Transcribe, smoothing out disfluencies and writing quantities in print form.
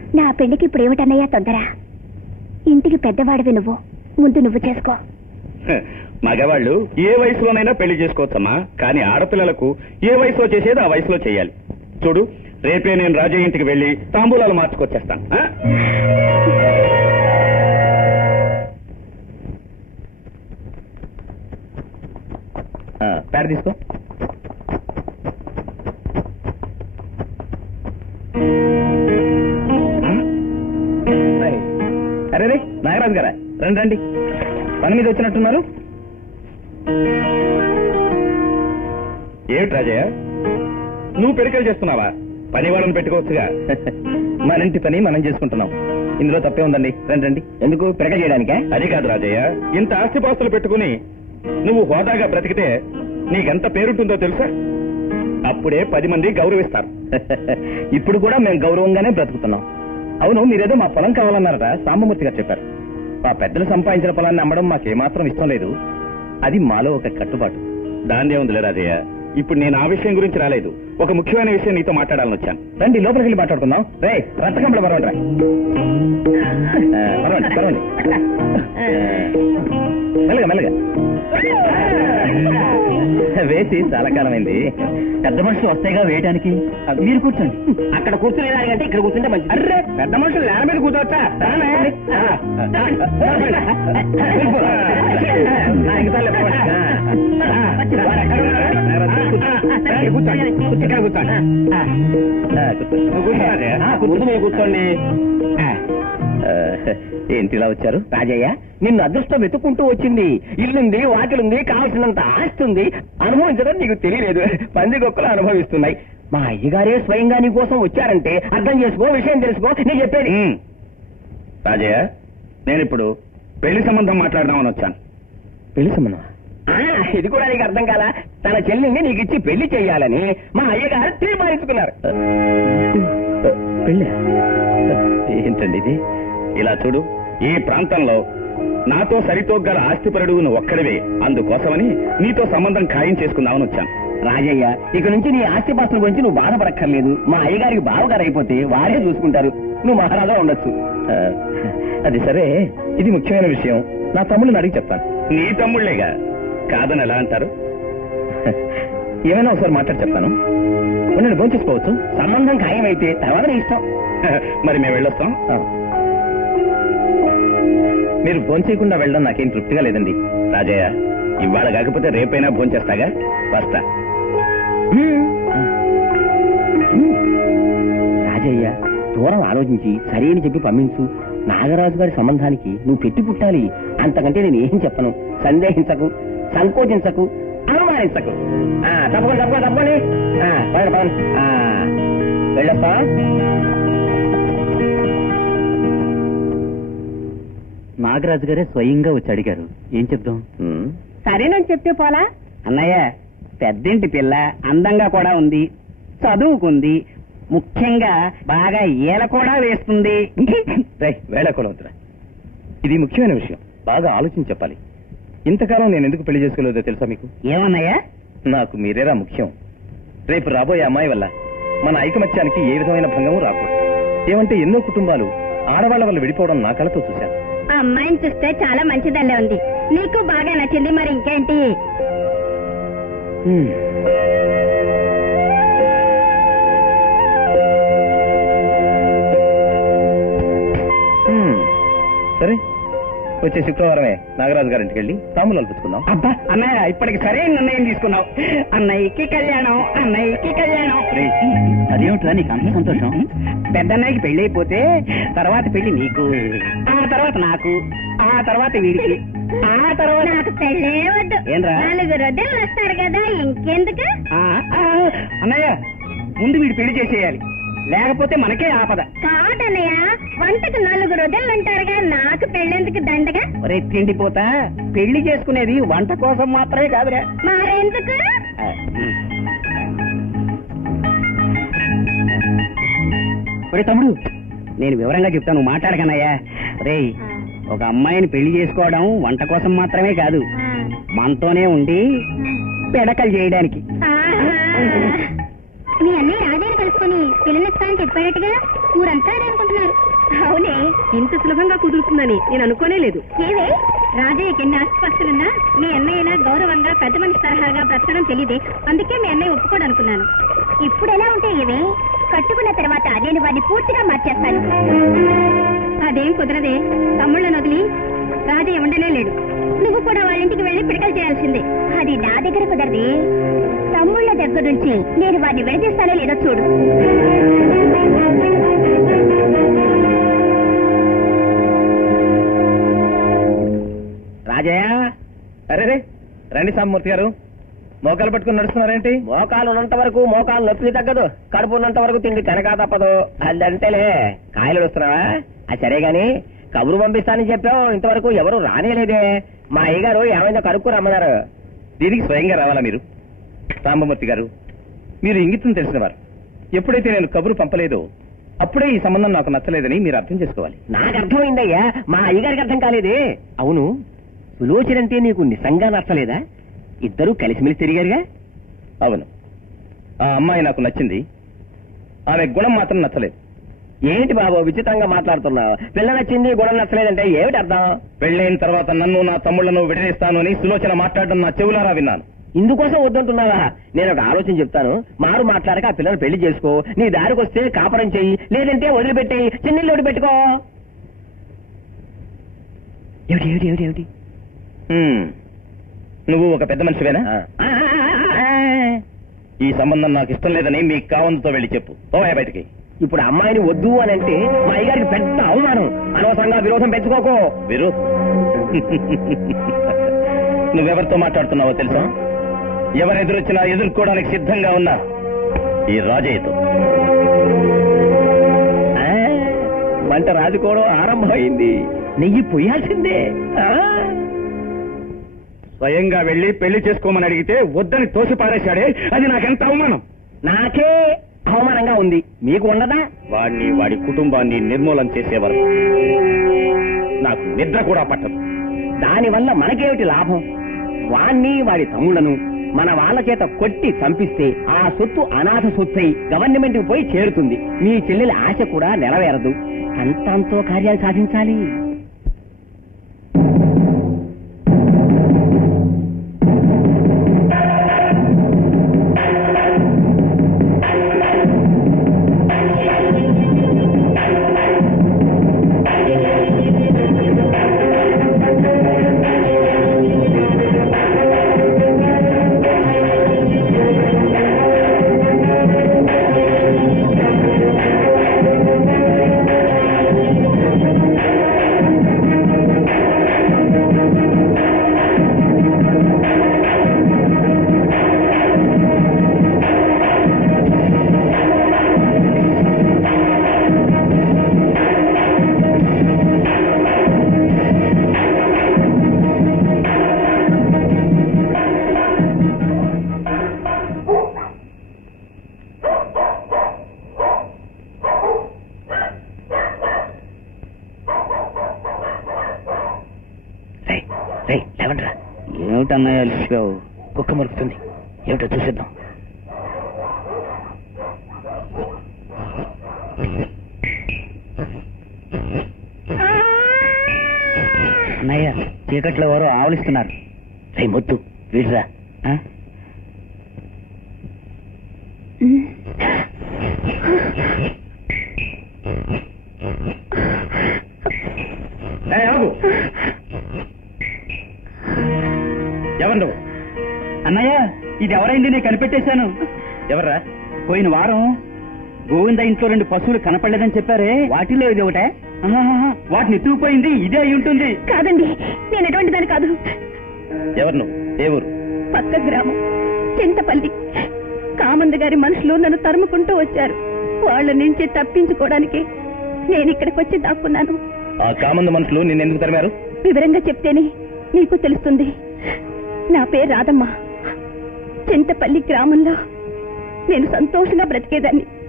నా పెళ్లికి ఇప్పుడు ఏమిటన్నయ్యా తొందర? ఇంటికి పెద్దవాడివి నువ్వు, ముందు నువ్వు చేసుకో. మగవాళ్ళు ఏ వయసులోనైనా పెళ్లి చేసుకోవచ్చమ్మా, కానీ ఆడపిల్లలకు ఏ వయసులో చేసేది ఆ వయసులో చేయాలి. చూడు, రేపే నేను రాజయ్య ఇంటికి వెళ్లి తాంబూలాలు మార్చుకొచ్చేస్తాను. పేడ తీసుకో. అరే రే నాగరాజు గారా, రండి రండి, పని మీద వచ్చినట్టున్నారు. ఏమిటి రాజయ్య, నువ్వు పెరికలు చేస్తున్నావా? పని వాళ్ళని పెట్టుకోవచ్చుగా. మన ఇంటి పని మనం చేసుకుంటున్నాం, ఇందులో తప్పే ఉందండి. రండి రండి. ఎందుకు పెరక చేయడానికే? అది కాదు రాజయ్య, ఇంత ఆస్తిపాస్తులు పెట్టుకుని నువ్వు హోదాగా బ్రతికితే నీకెంత పేరుంటుందో తెలుసా? అప్పుడే 10 మంది గౌరవిస్తారు. ఇప్పుడు కూడా మేము గౌరవంగానే బ్రతుకుతున్నాం. అవును, మీరేదో మా పొలం కావాలన్నారట, సాంబమూర్తి గారు చెప్పారు. మా పెద్దలు సంపాదించిన పొలాన్ని అమ్మడం మాకేమాత్రం ఇష్టం లేదు. అది మాలో ఒక కట్టుబాటు. దాన్నే ఉందిలే రాజయ్య. ఇప్పుడు నేను ఆ విషయం గురించి రాలేదు, ఒక ముఖ్యమైన విషయం నీతో మాట్లాడాలని వచ్చాను. రండి, లోపలికి వెళ్ళి మాట్లాడుకుందాం. రే రత్తకంపల పర్వండి, పర్వండి పర్వండి, మెల్లగా మెల్లగా. వేసి చాలా కాలమైంది. పెద్ద మనుషులు వస్తాయిగా వేయడానికి. మీరు కూర్చోండి. అక్కడ కూర్చునేదానికంటే ఇక్కడ కూర్చుంటే మంచిది. అర్రే, పెద్ద మనుషులు నేల మీద కూర్చోవచ్చా? కూర్చోండి. ఏంటిలా వచ్చారు? రాజయ్య, నిన్ను అదృష్టం వెతుక్కుంటూ వచ్చింది. ఇల్లుంది, వాకిలుంది, కావాల్సినంత ఆస్తి ఉంది. అనుభవించడం నీకు తెలియలేదు, పందికొక్కలు అనుభవిస్తున్నాయి. మా అయ్యగారే స్వయంగా నీ కోసం వచ్చారంటే అర్థం చేసుకో, విషయం తెలుసుకో. నేను చెప్పేది. రాజయ్య, నేను ఇప్పుడు పెళ్లి సంబంధం మాట్లాడదామని వచ్చాను. పెళ్లి సంబంధం? ఇది కూడా నీకు అర్థం కాలా? తన చెల్లిని నీకు ఇచ్చి పెళ్లి చెయ్యాలని మా అయ్యగారు తీర్మానించుకున్నారు. పెళ్లి ఏంటండి ఇది? ఇలా చూడు, ఈ ప్రాంతంలో నాతో సరితోగ్గల ఆస్తిపరుడు నువ్వు ఒక్కడివే. అందుకోసమని నీతో సంబంధం ఖాయం చేసుకుందామని వచ్చాను. రాజయ్య, ఇక నుంచి నీ ఆస్తిపాస్తుల గురించి నువ్వు బాధపడక్కర్లేదు. మా అయ్యగారికి బావగారు అయిపోతే వారే చూసుకుంటారు. నువ్వు మహారాజా ఉండొచ్చు. అది సరే, ఇది ముఖ్యమైన విషయం. నా తమ్ముళ్ళని అడిగి చెప్తాను. నీ తమ్ముళ్లేగా, కాదని ఎలా అంటారు? ఏమైనా ఒకసారి మాట్లాడి చెప్తాను. నేను భోంచేసుకోవచ్చు. సంబంధం ఖాయమైతే తర్వాత నీ ఇష్టం. మరి మేము వెళ్ళొస్తాం. మీరు భోంచేయకుండా వెళ్ళడం నాకేం తృప్తిగా లేదండి. రాజయ్య, ఇవాళ కాకపోతే రేపైనా భోంచేస్తాగా. వస్తా. రాజయ్య, దూరం ఆలోచించి సరైన చెప్పి పంపించు. నాగరాజు గారి సంబంధానికి నువ్వు పెట్టి పుట్టాలి. అంతకంటే నేను ఏం చెప్పను. సందేహించకు, సంకోచించకు, అనుమానించకు. తప్పకుండా తప్పకుండా తప్పండి. పదండి పదండి, వెళ్ళొస్తా. నాగరాజు గారే స్వయంగా వచ్చి అడిగారు. ఏం చెప్దాం? సరేనని చెప్తే పోలా? అన్నయ్య, పెద్దింటి పిల్ల, అందంగా కూడా ఉంది, చదువుకుంది, ముఖ్యంగా బాగా ఈల కూడా వేస్తుంది. వేళ కూడా వద్దురా, ఇది ముఖ్యమైన విషయం. బాగా ఆలోచించి చెప్పాలి. ఇంతకాలం నేను ఎందుకు పెళ్లి చేసుకోలేదో తెలుసా మీకు? ఏమన్నాయా? నాకు మీరేరా ముఖ్యం. రేపు రాబోయే అమ్మాయి వల్ల మన ఐకమత్యానికి ఏ విధమైన భంగము రాకూడదు. ఏమంటే ఎన్నో కుటుంబాలు ఆడవాళ్ల వల్ల విడిపోవడం నా కళతో చూశాను. ఆ అమ్మాయిని చూస్తే చాలా మంచిదల్లే ఉంది. నీకు బాగా నచ్చింది, మరి ఇంకేంటి? సరే, వచ్చే శుక్రవారమే నాగరాజు గారింటికి వెళ్ళి తాంబూలాలు పుచ్చుకుందాం. అబ్బా అన్నయ్య, ఇప్పటికి సరైన నిర్ణయం తీసుకున్నావు. అన్నయ్యకి కళ్యాణం, అన్నయ్యకి కళ్యాణం. అదేమిట్రా నీకు అంత సంతోషం? పెద్దన్నయ్యకి పెళ్లి అయిపోతే తర్వాత పెళ్లి నీకు, ఆ తర్వాత నాకు, ఆ తర్వాత వీడికి, ఆ తర్వాత నాకు పెళ్ళే వద్దు. ఏంట్రా? 4 రోజులు వస్తారు కదా, ఇంకెందుకు? అన్నయ్య, ముందు వీడు పెళ్లి చేసేయాలి, లేకపోతే మనకే ఆపద. కాదన్నయ్య, వంటకు 4 రోజులు ఉంటారుగా, నాకు పెళ్ళెందుకు దండగా? ఒరే తిండిపోతా, పెళ్లి చేసుకునేది వంట కోసం మాత్రమే కాదురా. మరెందుకు? ఒరే తమ్ముడు, నేను వివరంగా చెప్తాను, మాట్లాడకనయ్యా. రేయ్, ఒక అమ్మాయిని పెళ్లి చేసుకోవడం వంట కోసం మాత్రమే కాదు, మనతోనే ఉండి పెడకలు చేయడానికి. మీ అన్నయ్య రాజాని కలుసుకుని పిల్లనిస్తా అని చెప్పాడటగా, ఊరంతా అదే అనుకుంటున్నారు. అవునే, ఇంత సులభంగా కుదురుతుందని నేను అనుకోనే లేదు. ఏవే రాజయ్యకి ఎన్ని ఆస్తిపాస్తులున్నా మీ అన్నయ్యలా గౌరవంగా పెద్ద మనిషి తరహాగా బ్రతకడం తెలియదే. అందుకే మీ అన్నయ్య ఒప్పుకోడు అనుకున్నాను. ఇప్పుడు ఎలా ఉంటే ఏవే, కట్టుకున్న తర్వాత నేను వాడిని పూర్తిగా మార్చేస్తాను. అదేం కుదరదే. తమ్ముళ్ళని వదిలి రాజయ్య ఉండనే లేడు. నువ్వు కూడా వాళ్ళ ఇంటికి వెళ్లి పిడకలు చేయాల్సిందే. అది నా దగ్గర కుదరదే. తమ్ముళ్ళ దగ్గర నుంచి నేను వాడిని విడదీస్తానో లేదో చూడు. రాజయ్య, అరే రండి సామూర్తి గారు. మోకాలు పట్టుకుని నడుస్తున్నారేంటి? మోకాలు ఉన్నంత వరకు మోకాలు నొప్పి తగ్గదు, కడుపు ఉన్నంత వరకు తిండి తినక తప్పదు. అదంతేలే. కాయలు వస్తున్నావా? అది సరే గాని కబురు పంపిస్తానని చెప్పావు, ఇంతవరకు ఎవరు రానేలేదే. మా అయ్యగారు ఏమైందో కనుక్కు రమ్మన్నారు. దీనికి స్వయంగా రావాలా మీరు? సాంబమూర్తి గారు, మీరు ఇంగితం తెలిసినవారు. ఎప్పుడైతే నేను కబురు పంపలేదో అప్పుడే ఈ సంబంధం నాకు నచ్చలేదని మీరు అర్థం చేసుకోవాలి. నాకు అర్థమైందయ్యా, మా అయ్యగారికి అర్థం కాలేదే. అవును, సులోచనంటే నీకు నిజంగా నచ్చలేదా? ఇద్దరూ కలిసిమెలిసి తిరిగారుగా. అవును, ఆ అమ్మాయి నాకు నచ్చింది. ఆమె గుణం మాత్రం నచ్చలేదు. ఏంటి బాబు విచిత్రంగా మాట్లాడుతున్నావు? పిల్ల నచ్చింది, గుణం నచ్చలేదంటే ఏమిటి అర్థం? పెళ్ళైన తర్వాత నన్ను నా తమ్ముళ్లను విడదీస్తాను అని సులోచన మాట్లాడడం నా చెవులారా విన్నాను. ఇందుకోసం వద్దంటున్నావా? నేను ఒక ఆలోచన చెప్తాను. మారు మాట్లాడక ఆ పిల్లని పెళ్లి చేసుకో. నీ దారికి వస్తే కాపురం చెయ్యి, లేదంటే వదిలిపెట్టేయి, చిన్నిల్లోటి పెట్టుకో. ఏమిటి ఏమిటి ఏమిటి ఏమిటి? నువ్వు ఒక పెద్ద మనిషివేనా? ఈ సంబంధం నాకు ఇష్టం లేదని మీ కావంతో వెళ్ళి చెప్పు. పోయా బయటికి. ఇప్పుడు అమ్మాయిని వద్దు అని అంటే మా అయ్యగారికి పెద్ద అవమానం. అనవసరంగా విరోధం పెంచుకోకు. విరోధం? నువ్వెవరితో మాట్లాడుతున్నావో తెలుసా? ఎవరెదురొచ్చినా ఎదుర్కోవడానికి సిద్ధంగా ఉన్నా ఈ రాజయ్యతో. వంట రాజుకోవడం ఆరంభమైంది. నెయ్యి పొయ్యాల్సిందే. స్వయంగా వెళ్లి పెళ్లి చేసుకోమని అడిగితే వద్దని తోసి పారేశాడే, అది నాకెంత అవమానం. నాకే అవమానంగా ఉంది, మీకు ఉండదా? వాడిని, వాడి కుటుంబాన్ని నిర్మూలన చేసేవారు నాకు నిద్ర కూడా పట్టదు. దానివల్ల మనకేమిటి లాభం? వాణ్ణి వాడి తమ్ముళ్లను మన వాళ్ళ చేత కొట్టి పంపిస్తే ఆ సొత్తు అనాథ సొత్తై గవర్నమెంట్ కు పోయి చేరుతుంది. మీ చెల్లెలి ఆశ కూడా నెరవేరదు. అంతంతో కార్యాలు సాధించాలి. ఏమిటన్నాయో అలిసిపోయావు? కుక్క మరుకుతుంది. ఏమిటో చూసేద్దాం. అన్నయ్య, చీకట్లో ఎవరో ఆవలిస్తున్నారు. మొద్దు వీడ్రా. ఎవరు? అన్నయ్య, ఇది ఎవరైంది? నేను కనిపెట్టేశాను. ఎవర్రా? పోయిన వారం గోవింద ఇంట్లో 2 పశువులు కనపడలేదని చెప్పారే, వాటిలో ఇది ఒకటే. వాటిని ఎత్తుకుపోయింది ఇదే అయి ఉంటుంది. కాదండి, నేను ఎటువంటి దాని కాదు. ఎవరు నువ్వు? ఏ ఊరు? పక్క గ్రామం, చింతపల్లి. కామంద గారి మనుషులు నన్ను తరుముకుంటూ వచ్చారు. వాళ్ళ నుంచి తప్పించుకోవడానికి నేను ఇక్కడికి వచ్చి దాక్కున్నాను. ఆ కామంద మనుషులు నిన్నెందుకు తరిమారు? వివరంగా చెప్తేనే నీకు తెలుస్తుంది. నా పేరు రాధమ్మ. చింతపల్లి గ్రామంలో నేను సంతోషంగా బ్రతికేదాన్ని.